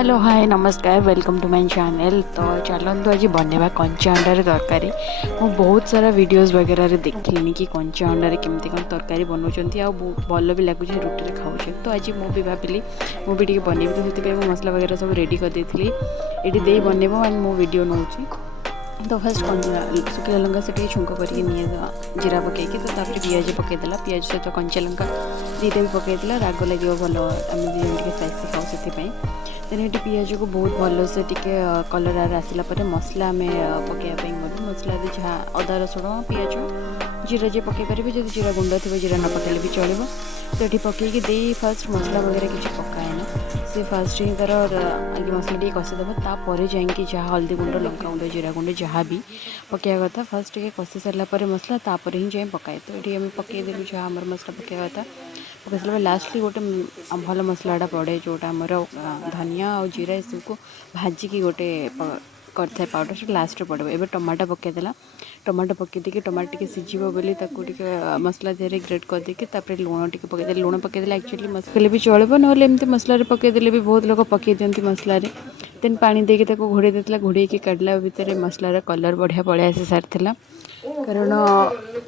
Hello hi नमस्कार welcome to my channel. तो चलतु आज बनवा कंचा अंडार तरकारी। मु बहुत सारा वीडियोस वगैरह देखिनी कि कंचा अंडार केमती कौन तरकारी बनाऊँ आ भल भी लगुच रुटी खाऊँ। तो आज मुझे भाविली मुझे बनैबी तो से मसला वगैरह सब रेडी कर देती ये बनब एंड मो वीडियो नौ। तो फर्स्ट शुखा लंका से छुंक करके जीरा पकईकी तो पिज पकईदेला पिज सहित कंचा लंका दीटा भी पकईदेला राग लगे भल आम दी स्पाइसी खाऊ से देन ये पिज को बहुत भल से कलर आसला मसला आम पकड़ापी गलु मसला जहाँ अदा रसुण पिज जीरा जी पकई पारे जो जीरा गुंड थी जीरा न पकड़े भी चलो। तो ये पकईकी दे फास्ट मसला वगैरह किसी पकाएना से फास्ट ही तार आगे मसला टी कषिदेव तापर जाकि जहाँ हल्दी गुंड लंका गुंड जीरा गुंड जहाँ भी पकड़ा कथा फास्ट टे कषि सारापर मसला तापर ही जाए पकाए। तो ये आम पकईदेलु जहाँ आम मसला पकड़ा कथा पकई सारा लास्टली गोटे भल मसलाटा पड़े जोटा आमर धनिया और जीरा ये सबको भाजिकी गोटे करता पाउडर से लास्ट पड़ो। एवं टमाटो पकईदेला टमाटो पकई देखिए टमाटो टी सीझे बोली मसला देहरे ग्रेट करदेकी लुण टी पकईदे लुण पकईदे एक्चुअली मसला भी चलो ना एमती मसला पकईदे भी बहुत लोग पकई दिखती मसलार देन पानी देके घोड़े देता घोड़े काटला भितर मसलार कलर बढ़िया पलि आसी सारी कारण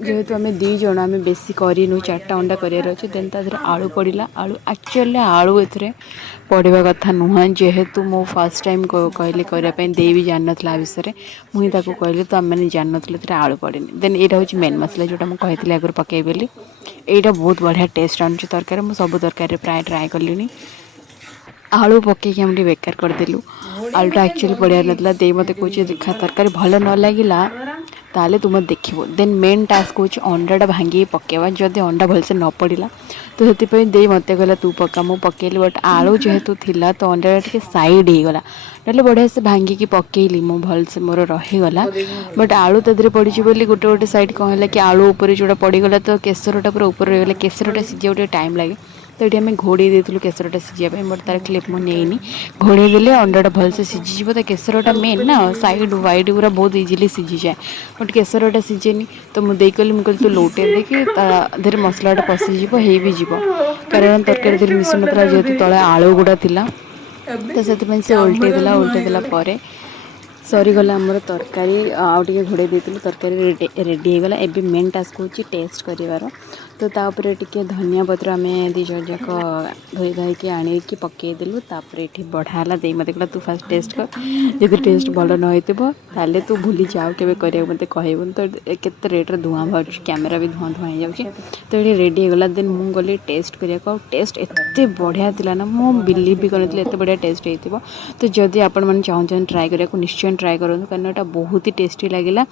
जेहेतु आम दी जन आम बेसी करूँ चार्टा अंडा करार अच्छे देन तादेह आलू पड़ा आलू एक्चुअली आलू ए पड़ा कथा नुह जेहेतु मो फर्स्ट टाइम कहली करने दे भी जान ना विषय मुझे कहली तो आम मैंने जान ना आलू पड़े देन यहाँ हूँ मेन मसला जोटा मुझे कही आगे पकई बोली यहाँ बहुत बढ़िया टेस्ट आनुची तरकारी मुझे सब तरकारी प्राय ट्राए कली आलू पकईकि हम बेकार करदेलु आलूटा एक्चुअली पड़ा ना दे मत कहे देखा तरकारी भल न लगे ताले तुम देखो देन मेन टास्क हूँ अंडाटा भांगी पकेवा जदि अंडा भलसे न पड़ा तो से दे मत कहला तू पका मु पकेली बट आलू जेहेतु थिला तो अंडाटा टे साइड हो गला ना बढ़िया से भांगिकी पकेली मु भलसे मोर रहीगला बट आलू तदे पड़ी बोली गोटे गोटे साइड कौन है कि आलू उपर जोटा पड़गला तो केसरटा पूरा ऊपर रहीगला केसरटा सीझे टाइम लगे तो ये आम घोड़े देलु केसरटा सीझापी बट तार क्लिप मुझे घोड़े देले अंडाटा भलसे सीझीज तो केसरटा मेन ना साइड व्हाइट पूरा बहुत इजिली सीझी जाए बट केसरटा सीझेनी तो मुझे कहली तू लौटे देखी देर मसलाटा पशिज हो भी जीव कारण तरकारी देर मिशु ना जेहेतु तले आलू गुड़ा थिला तो से उल्टे देला सरीगला आमर तरकारी आउटे घोड़े देलु तरकारी रेडी होगला एवं मेन टास्क हूँ टेस्ट करार तो तापर टिके धनिया पत्र आम दी जन जाक धोई धाइकी आणिकी पकईदेलु ये बढ़ाला दे मत कहला तू फास्ट टेस्ट कर जब टेस्ट भल न हो तू भूली जाओ के मत कहबुन तो केते रेट्रे धुआं बाहर कैमेरा भी धुआं धुआं जाऊँगी तो ये रेडी होगला देन मुझे गली टेस्ट करने टेस्ट एत बढ़िया थी ना मुझे बिलीव भी कर एत बढ़िया टेस्ट हो तो जदि आपण मैंने चाहते ट्राए करने निश्चय ट्राए करूँ कारण यहाँ बहुत ही टेस्टी लगे।